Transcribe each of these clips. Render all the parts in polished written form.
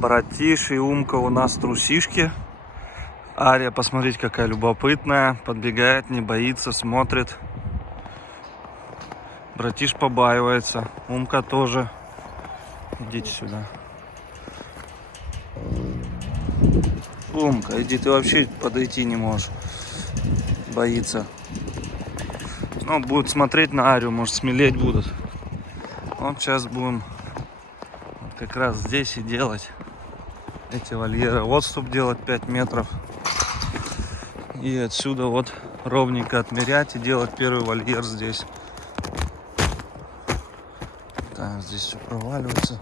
Братиш и Умка у нас трусишки. Ария, посмотрите, какая любопытная. Подбегает, не боится, смотрит. Братиш побаивается. Умка тоже. Идите сюда. Умка, иди, ты вообще подойти не можешь. Боится. Ну, будут смотреть на Арию, может, смелеть будут. Вот сейчас будем вот как раз здесь и делать эти вольеры. Отступ делать 5 метров. И отсюда вот ровненько отмерять и делать первый вольер здесь. Так, здесь все проваливается.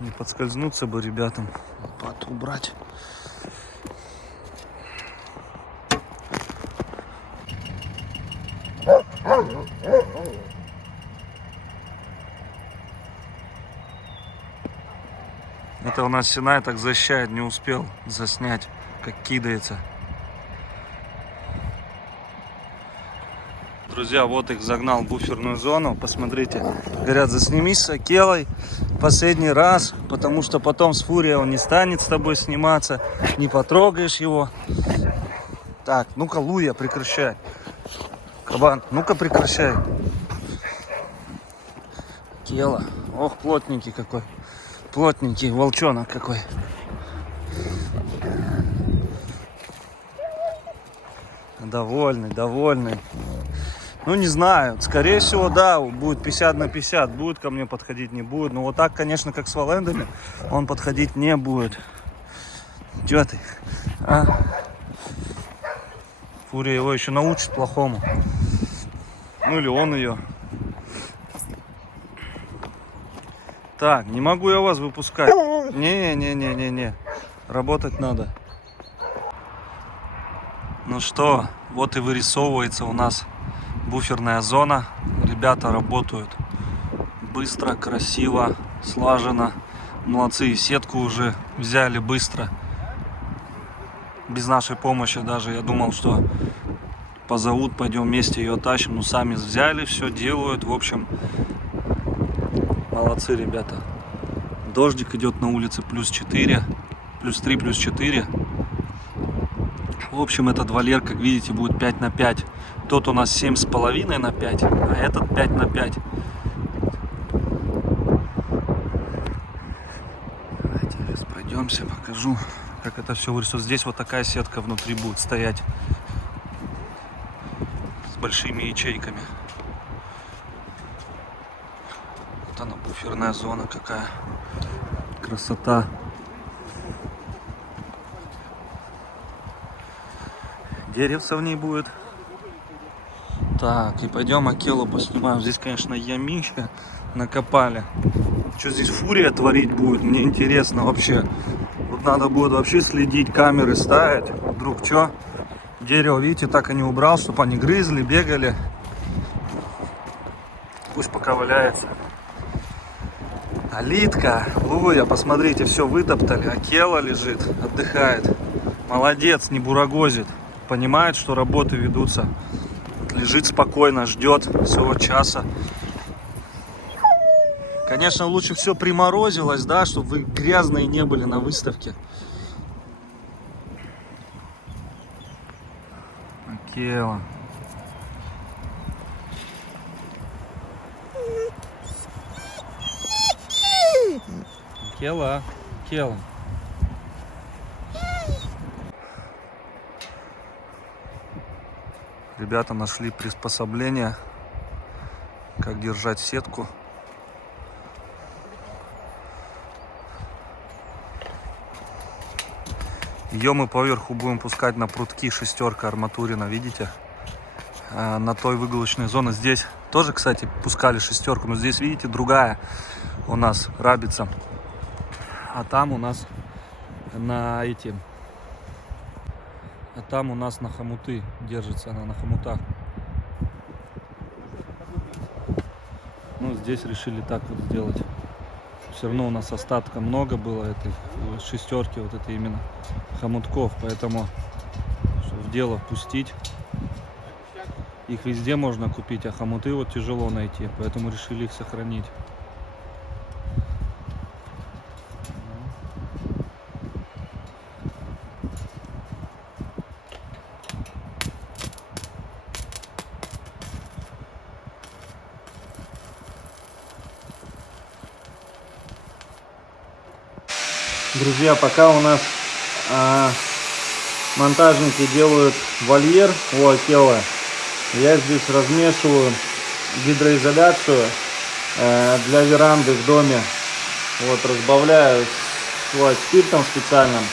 Не подскользнуться бы ребятам. Лопату убрать. Это у нас Синай так защищает, не успел заснять, как кидается. Друзья, вот их загнал в буферную зону. Посмотрите, говорят, заснимись с Акелой последний раз, потому что потом с Фурией он не станет с тобой сниматься, не потрогаешь его. Так, ну-ка, Луя, прекращай. Кабан, ну-ка, прекращай. Акела, ох, плотненький какой. Плотненький волчонок какой. Довольный, довольный. Ну, не знаю. Скорее всего, да, будет 50 на 50. Будет ко мне подходить, не будет. Но вот так, конечно, как с валендами, он подходить не будет. Чё ты? А? Фурия его еще научит плохому. Ну, или он ее. Так, не могу я вас выпускать. Не-не-не-не-не. Работать надо. Ну что, вот и вырисовывается у нас буферная зона. Ребята работают быстро, красиво, слаженно. Молодцы, сетку уже взяли быстро. Без нашей помощи даже. Я думал, что позовут, пойдем вместе ее тащим. Но сами взяли, все делают. В общем, молодцы ребята. Дождик идет на улице +4, +3, +4. В общем, этот вольер, как видите, будет 5 на 5. Тот у нас 7,5 на 5, а этот 5 на 5. Давайте сейчас пройдемся, покажу, как это все вырисуется. Здесь вот такая сетка внутри будет стоять с большими ячейками. Вот она, буферная зона какая. Красота. Деревца в ней будет. Так, и пойдем Акелу поснимаем. Здесь, конечно, ямища накопали. Что здесь Фурия творить будет, мне интересно вообще. Тут надо будет вообще следить, камеры ставить. Вдруг что? Дерево, видите, так и не убрал, чтобы они грызли, бегали. Пусть пока валяется. Алитка, Луя, посмотрите, все вытоптали. Акела лежит, отдыхает. Молодец, не бурагозит. Понимает, что работы ведутся. Лежит спокойно, ждет своего часа. Конечно, лучше все приморозилось, да, чтобы вы грязные не были на выставке. Акела. Акела, Акела. Ребята нашли приспособление, как держать сетку. Ее мы поверху будем пускать на прутки, шестерка арматурина, видите? На той выгрузочной зоне. Здесь тоже, кстати, пускали шестерку, но здесь, видите, другая у нас рабица. А там у нас на эти... А там у нас на хомуты держится, она на хомутах. Ну, здесь решили так вот сделать. Все равно у нас остатка много было этой шестерки, вот это именно хомутков. Поэтому, чтобы в дело впустить, их везде можно купить, а хомуты вот тяжело найти. Поэтому решили их сохранить. Друзья, пока у нас монтажники делают вольер у Акела, я здесь размешиваю гидроизоляцию для веранды в доме. Вот, разбавляю спиртом специальным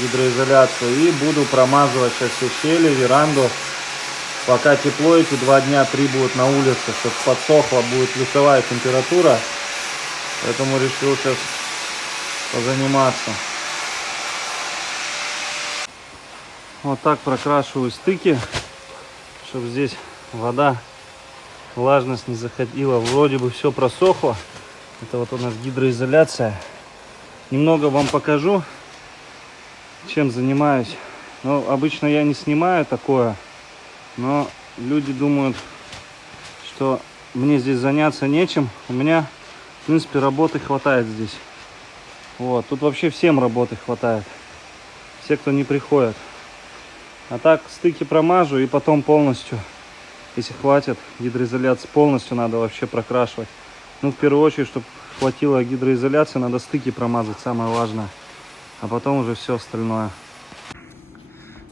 гидроизоляцию и буду промазывать сейчас все щели, веранду. Пока тепло, эти 2 дня 3 будут на улице, чтобы подсохла, будет плюсовая температура. Поэтому решил сейчас позаниматься. Вот так прокрашиваю стыки, чтобы здесь вода, влажность не заходила. Вроде бы все просохло. Это вот у нас гидроизоляция. Немного вам покажу, чем занимаюсь. Но обычно я не снимаю такое, но люди думают, что мне здесь заняться нечем. У меня, в принципе, работы хватает здесь. Вот, тут вообще всем работы хватает. Все, кто не приходит. А так стыки промажу и потом полностью, если хватит гидроизоляции, полностью надо вообще прокрашивать. Ну, в первую очередь, чтобы хватило гидроизоляции, надо стыки промазать, самое важное. А потом уже все остальное.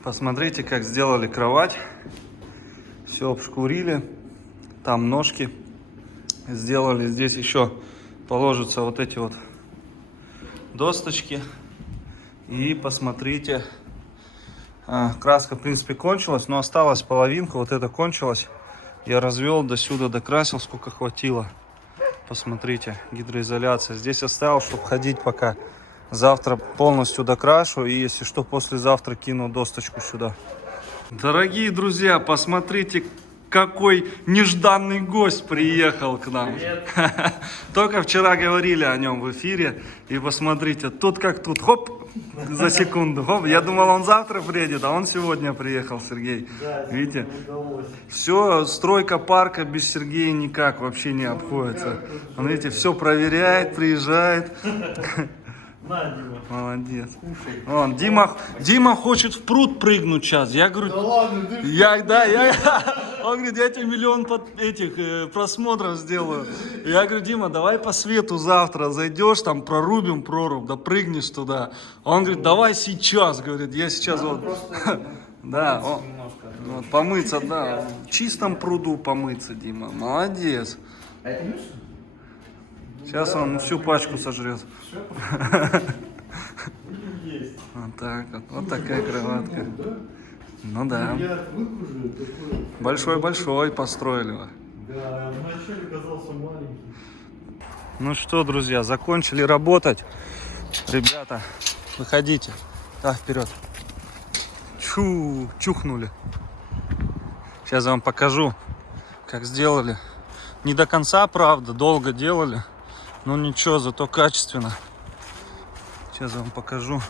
Посмотрите, как сделали кровать. Все обшкурили. Там ножки сделали. Здесь еще положатся вот эти вот досточки. И посмотрите, краска, в принципе, кончилась, но осталась половинка. Вот это кончилась. Я развел до сюда, докрасил, сколько хватило. Посмотрите, гидроизоляция. Здесь оставил, чтобы ходить пока. Завтра полностью докрашу. И если что, послезавтра кину досточку сюда. Дорогие друзья, посмотрите, какой нежданный гость приехал к нам. Только вчера говорили о нем в эфире. И посмотрите, тут как тут, хоп, за секунду, хоп. Я думал, он завтра приедет, а он сегодня приехал, Сергей. Да, видите? Все, стройка парка без Сергея никак вообще не обходится. Он, видите, все проверяет, приезжает. На, Дима. Молодец. Кушай. Вон, Дима хочет в пруд прыгнуть сейчас. Я говорю, да ладно, он говорит, я тебе миллион просмотров сделаю. Я говорю, Дима, давай по свету завтра зайдешь, там прорубим прорубь, да прыгнешь туда. Он говорит, давай сейчас, говорит, я сейчас вот. Да, вот, помыться, да, в чистом пруду помыться, Дима, молодец. Сейчас он всю пачку сожрет. Вот так вот. Вот такая кроватка. Ну да. Большой-большой построили. Да, вначале казался маленький. Ну что, друзья, закончили работать. Ребята, выходите. Да, вперед. Чухнули. Сейчас я вам покажу, как сделали. Не до конца, правда, долго делали. Ну ничего, зато качественно. Сейчас я вам покажу.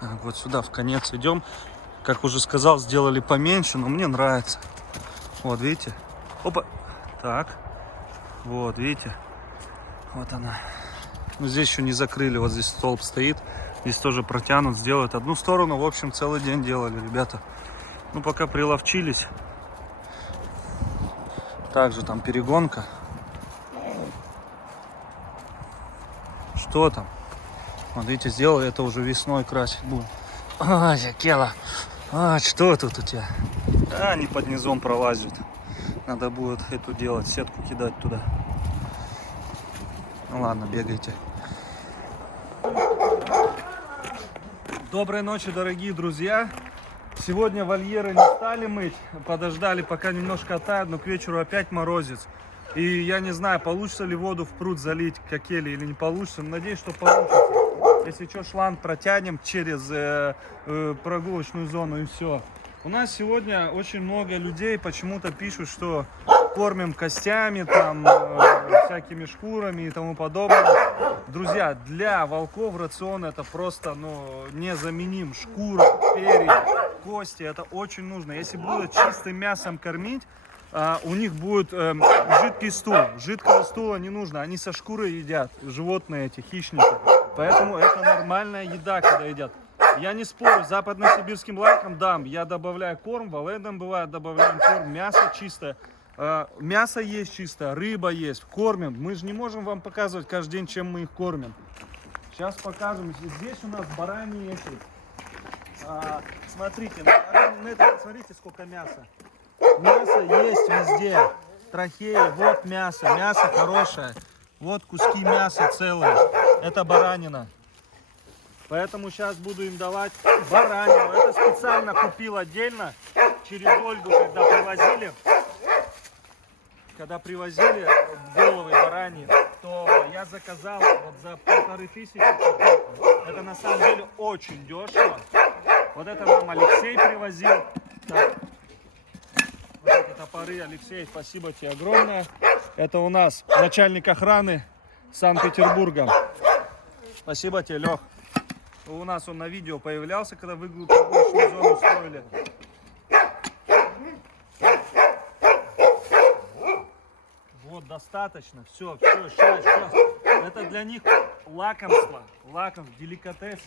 Так, вот сюда в конец идем. Как уже сказал, сделали поменьше, но мне нравится. Вот, видите? Опа. Так. Вот, видите? Вот она. Ну, здесь еще не закрыли. Вот здесь столб стоит. Здесь тоже протянут, сделают одну сторону. В общем, целый день делали, ребята. Ну, пока приловчились. Также там перегонка. Что там? Вот видите, сделали, это уже весной красить будем. Ай, Акела. Что тут у тебя? Они под низом пролазят. Надо будет эту делать, сетку кидать туда. Ну ладно, бегайте. Доброй ночи, дорогие друзья. Сегодня вольеры не стали мыть, подождали, пока немножко оттает, но к вечеру опять морозец. И я не знаю, получится ли воду в пруд залить к Акеле или не получится. Но надеюсь, что получится. Если что, шланг протянем через прогулочную зону и все. У нас сегодня очень много людей почему-то пишут, что кормим костями, там, всякими шкурами и тому подобное. Друзья, для волков рацион это просто, незаменим. Шкура, перья, кости, это очень нужно. Если будут чистым мясом кормить, у них будет жидкий стул. Жидкого стула не нужно, они со шкурой едят, животные эти, хищники. Поэтому это нормальная еда, когда едят. Я не спорю, западно-сибирским лайкам дам, я добавляю корм, воледам бывает, добавляем корм, мясо чистое. Мясо есть чисто, рыба есть, кормим. Мы же не можем вам показывать каждый день, чем мы их кормим. Сейчас покажем. Здесь у нас бараньи эти. Смотрите, смотрите, сколько мяса. Мясо есть везде. Трахеи, вот мясо. Мясо хорошее. Вот куски мяса целые. Это баранина. Поэтому сейчас буду им давать баранину. Это специально купил отдельно через Ольгу, когда привозили головы бараньи, то я заказал вот за 1500. Это на самом деле очень дешево. Вот это нам Алексей привозил. Так. Вот эти топоры, Алексей, спасибо тебе огромное. Это у нас начальник охраны Санкт-Петербурга. Спасибо тебе, Лех. У нас он на видео появлялся, когда выгрузочную зону строили. Вот, достаточно. Все, сейчас. Это для них лакомство, деликатес.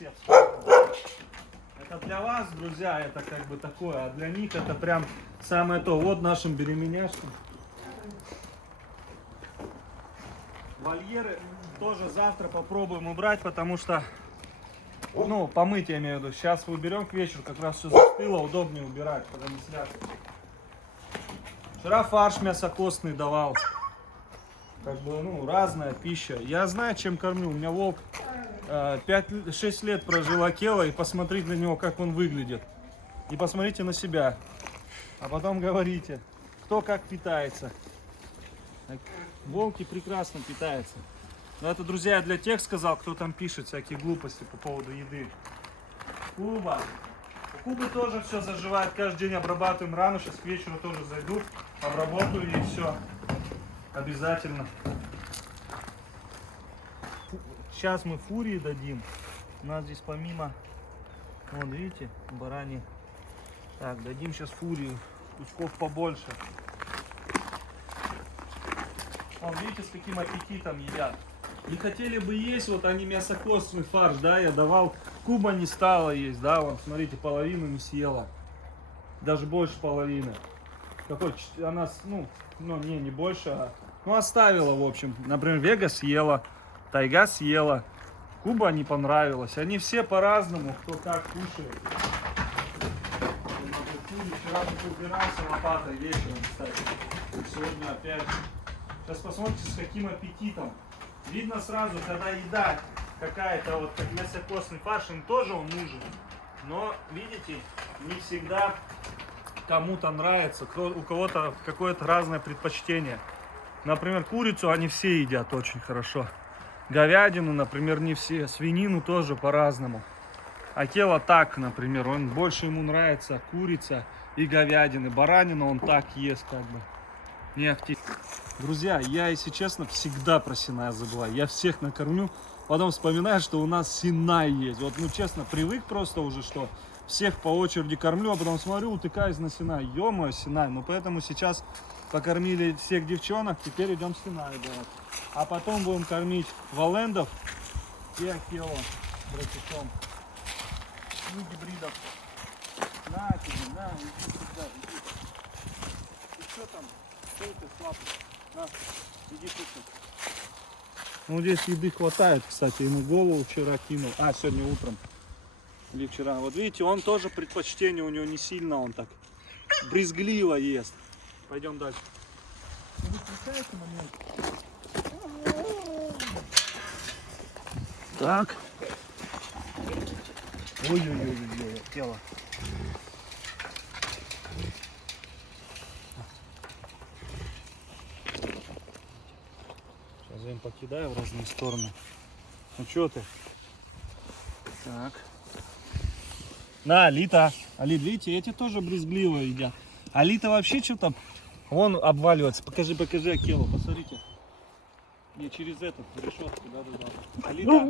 Это для вас, друзья, это как бы такое, а для них это прям самое то. Вот нашим беременяшкам. Вольеры тоже завтра попробуем убрать, потому что, ну, помыть я имею в виду. Сейчас уберем к вечеру, как раз все застыло, удобнее убирать, когда не связано. Вчера фарш мясокостный давал. Как бы, ну, разная пища. Я знаю, чем кормлю. У меня волк 5-6 лет прожил Акела, и посмотрите на него, как он выглядит. И посмотрите на себя. А потом говорите, кто как питается. Волки прекрасно питаются. Но это, друзья, я для тех сказал, кто там пишет всякие глупости по поводу еды. Куба. У Кубы тоже все заживает. Каждый день обрабатываем рану. Сейчас к вечеру тоже зайду, обработаю и все. Обязательно. Сейчас мы фурии дадим. У нас здесь помимо, вон видите, барани. Так, дадим сейчас фурию, кусков побольше. Вон, видите, с каким аппетитом едят. Не хотели бы есть, вот они мясокостный фарш, да, я давал. Куба не стала есть, да, вон, смотрите, половину не съела. Даже больше половины. Какой, она, ну, не больше, а, ну, оставила, в общем. Например, Вега съела, Тайга съела, Куба не понравилась. Они все по-разному, кто как кушает. Вчера тут убирался лопатой вечером, кстати. Сегодня опять. Сейчас посмотрите, с каким аппетитом. Видно сразу, когда еда какая-то, вот как мясокостный фарш, им тоже он нужен. Но, видите, не всегда кому-то нравится, у кого-то какое-то разное предпочтение. Например, курицу они все едят очень хорошо. Говядину, например, не все. Свинину тоже по-разному. Акела так, например, он больше ему нравится курица и говядина. Баранину он так ест, как бы. Не ахти. Друзья, я, если честно, всегда про Синай забываю. Я всех накормлю, потом вспоминаю, что у нас Синай есть. Вот, ну честно, привык просто уже, что всех по очереди кормлю, а потом смотрю, утыкаюсь на Синай. Ё-моё, Синай. Ну поэтому сейчас покормили всех девчонок, теперь идем Синай делать. А потом будем кормить валендов и Акелу братишом. Ну, гибридов. На тебе, на, иди сюда, иди. Ты что там? Что ты слабый? На, иди кушать. Ну, здесь еды хватает, кстати. Ему голову вчера кинул. А, сегодня утром. Или вчера. Вот видите, он тоже предпочтение у него не сильно, он так брезгливо ест. Пойдем дальше. Вы встречаете момент? Так. Ой-ой-ой, тело. Сейчас я им покидаю в разные стороны. Ну что ты? Так. На, Алита. Алит, видите, эти тоже брезгливо едят. Алита вообще что там? Вон обваливается. Покажи Акелу, посмотрите. Не через этот, решетку, да. Алита.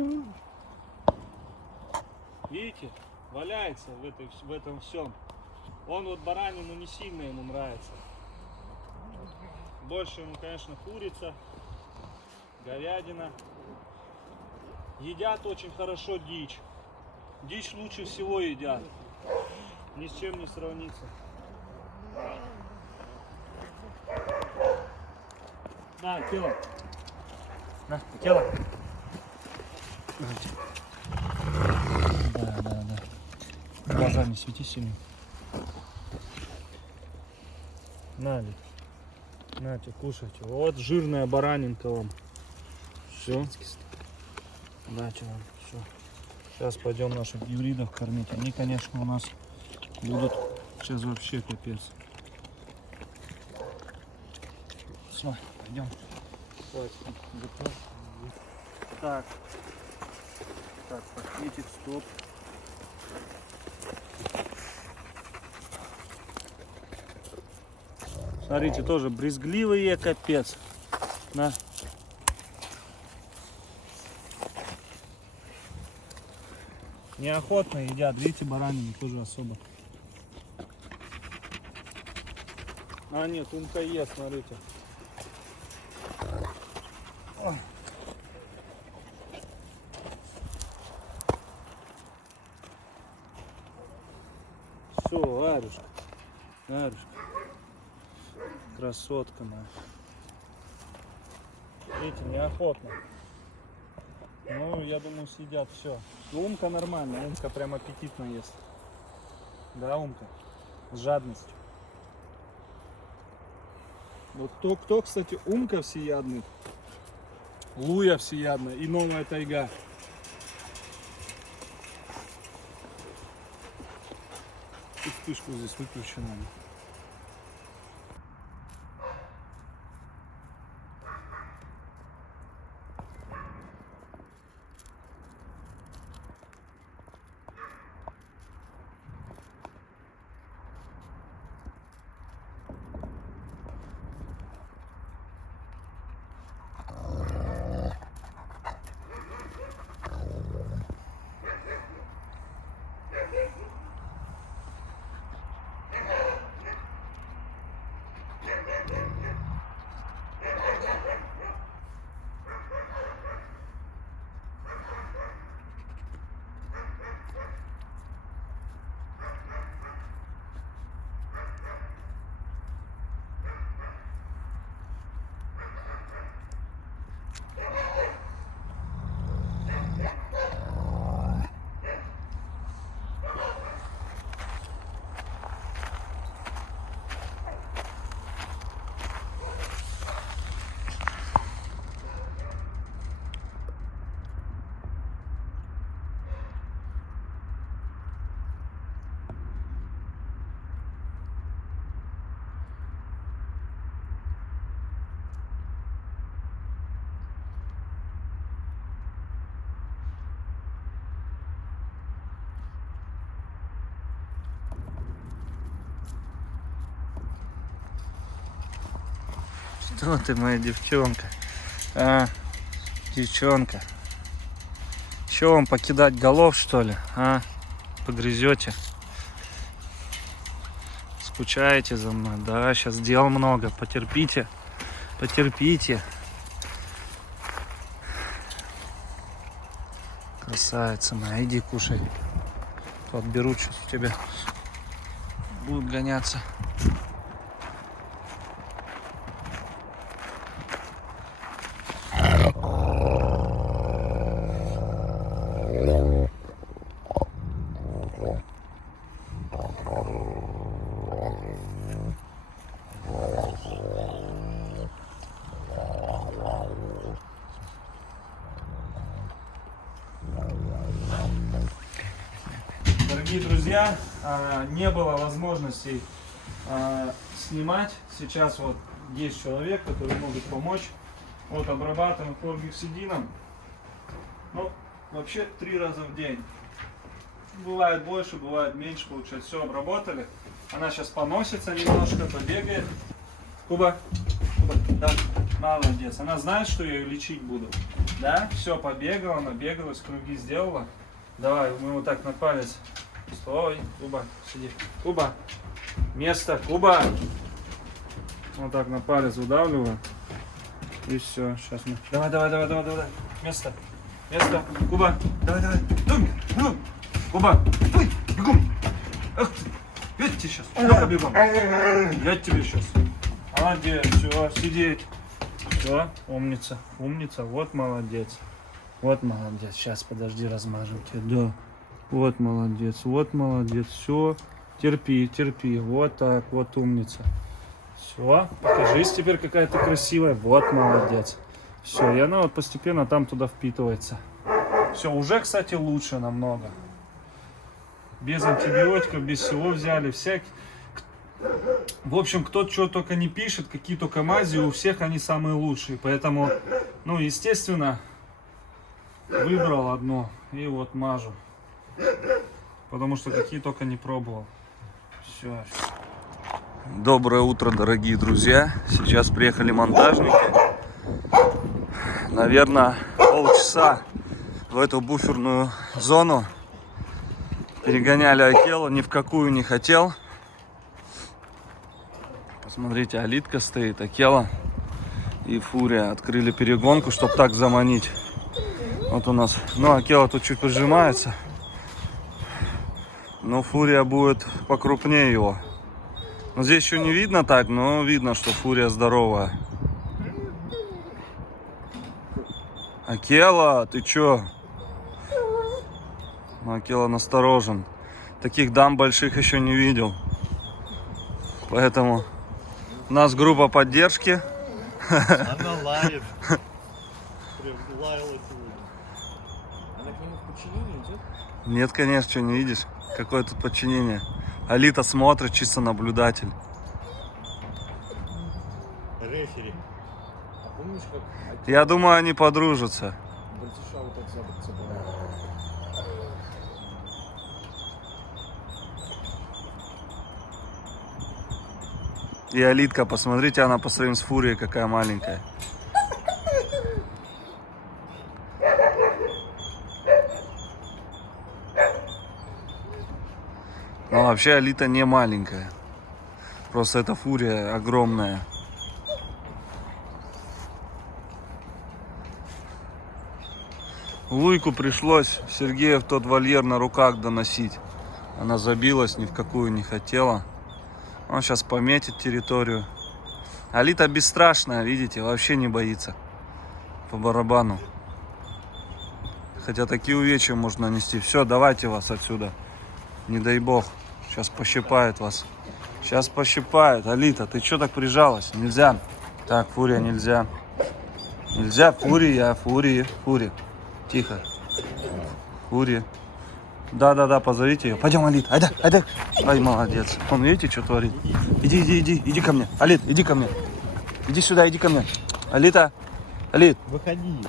Видите, валяется в этом всем. Он вот баранину не сильно ему нравится. Больше ему, конечно, курица, говядина. Едят очень хорошо дичь. Дичь лучше всего едят. Ни с чем не сравнится. На, Акела. На, Акела. Да. Глаза не свети сильно. На, Вик. Нате, кушайте. Вот жирная баранинка вам. Все. Дайте вам. Все. Сейчас пойдем наших гибридов кормить. Они, конечно, у нас будут сейчас вообще капец. Все, пойдем. Так. Так, пакетик, стоп. Смотрите, тоже брезгливые, капец. На. Неохотно едят, видите, баранины тоже особо. А нет, умка ест, смотрите. Все, Арюшка. Арюшка. Красотка моя. Видите, неохотно. Ну, я думаю, съедят все. Умка нормальная, умка прям аппетитно ест. Да, умка? С жадностью. Вот кто, кстати, умка всеядный, луя всеядная и новая тайга. И вспышку здесь выключена. Что ты, моя девчонка? А, девчонка. Что вам покидать голов, что ли? А, погрызете? Скучаете за мной? Да, сейчас дел много. Потерпите. Потерпите. Красавица моя, иди кушай. Отберут сейчас у тебя. Будут гоняться. Дорогие друзья, не было возможности снимать. Сейчас вот есть человек, который может помочь. Вот обрабатываем хлоргексидином. Ну, вообще 3 раза в день. Бывает больше, бывает меньше, получается. Все обработали. Она сейчас поносится немножко, побегает. Куба, Куба, да, молодец. Она знает, что я ее лечить буду. Да, все, побегала, набегалась, круги сделала. Давай, мы вот так на палец. Стой, Куба, сиди. Куба, место, Куба. Вот так на палец выдавливаю. И все, сейчас мы. Давай, давай, давай, давай, давай. Место, место, Куба. Давай, давай. Ну, Куба, стой, бегом. Ах ты, я тебе сейчас. Ну-ка, бегом. Я тебе сейчас. Молодец, все, сидеть. Все, умница, умница, вот молодец. Вот молодец. Сейчас, подожди, размажем тебе. Да. Вот молодец, все. Терпи, терпи. Вот так, вот умница. Все, покажись теперь, какая ты красивая. Вот молодец. Все, и она вот постепенно там туда впитывается. Все, уже, кстати, лучше намного. Без антибиотиков, без всего взяли. В общем, кто что только не пишет, какие только мази, у всех они самые лучшие. Поэтому, ну, естественно, выбрал одно и вот мажу. Потому что какие только не пробовал. Все. Доброе утро, дорогие друзья. Сейчас приехали монтажники. Наверное, полчаса в эту буферную зону. Перегоняли Акелу, ни в какую не хотел. Посмотрите, Алитка стоит, Акела и Фурия. Открыли перегонку, чтобы так заманить. Вот у нас. Ну, Акела тут чуть поджимается. Но Фурия будет покрупнее его. Но здесь еще не видно так, но видно, что Фурия здоровая. Акела, ты чё? Ну, Акела насторожен. Таких дам больших еще не видел. Поэтому у нас группа поддержки. Она лает. Прям лаяла сегодня. Она к нему в подчинение идет? Нет, конечно, что не видишь. Какое тут подчинение. Алита смотрит, чисто наблюдатель. Рефери. А помнишь, как Я думаю, они подружатся. Братиша вот так за бок цеплял? И Алитка, посмотрите, она по своим с Фурией какая маленькая. Но вообще Алита не маленькая. Просто эта Фурия огромная. Луйку пришлось Сергея в тот вольер на руках доносить. Она забилась, ни в какую не хотела. Он сейчас пометит территорию. Алита бесстрашная, видите, вообще не боится. По барабану. Хотя такие увечья можно нанести. Все, давайте вас отсюда. Не дай бог. Сейчас пощипает вас. Сейчас пощипает. Алита, ты что так прижалась? Нельзя. Так, Фурия, нельзя. Нельзя, Фурия, Фурия. Тихо. Фурия. Да, позовите ее. Пойдем, Алит, айда. Ай, молодец. Он, видите, что творит? Иди ко мне. Алит, иди ко мне. Иди сюда, иди ко мне. Алита, Алит. Выходи.